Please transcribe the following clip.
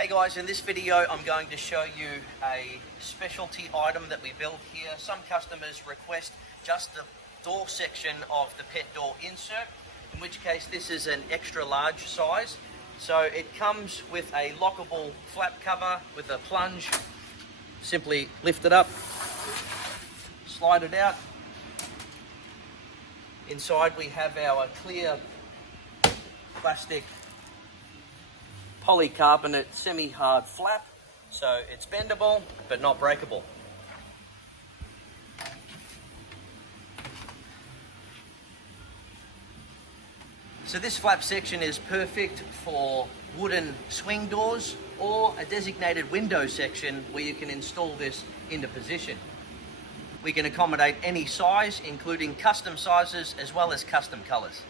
Hey guys, in this video I'm going to show you a specialty item that we build here. Some customers request just the door section of the pet door insert, in which case this is an extra large size. So it comes with a lockable flap cover with a plunge. Simply lift it up, slide it out. Inside we have our clear plastic polycarbonate semi-hard flap, so it's bendable but not breakable. So this flap section is perfect for wooden swing doors or a designated window section where you can install this into position. We can accommodate any size, including custom sizes as well as custom colors.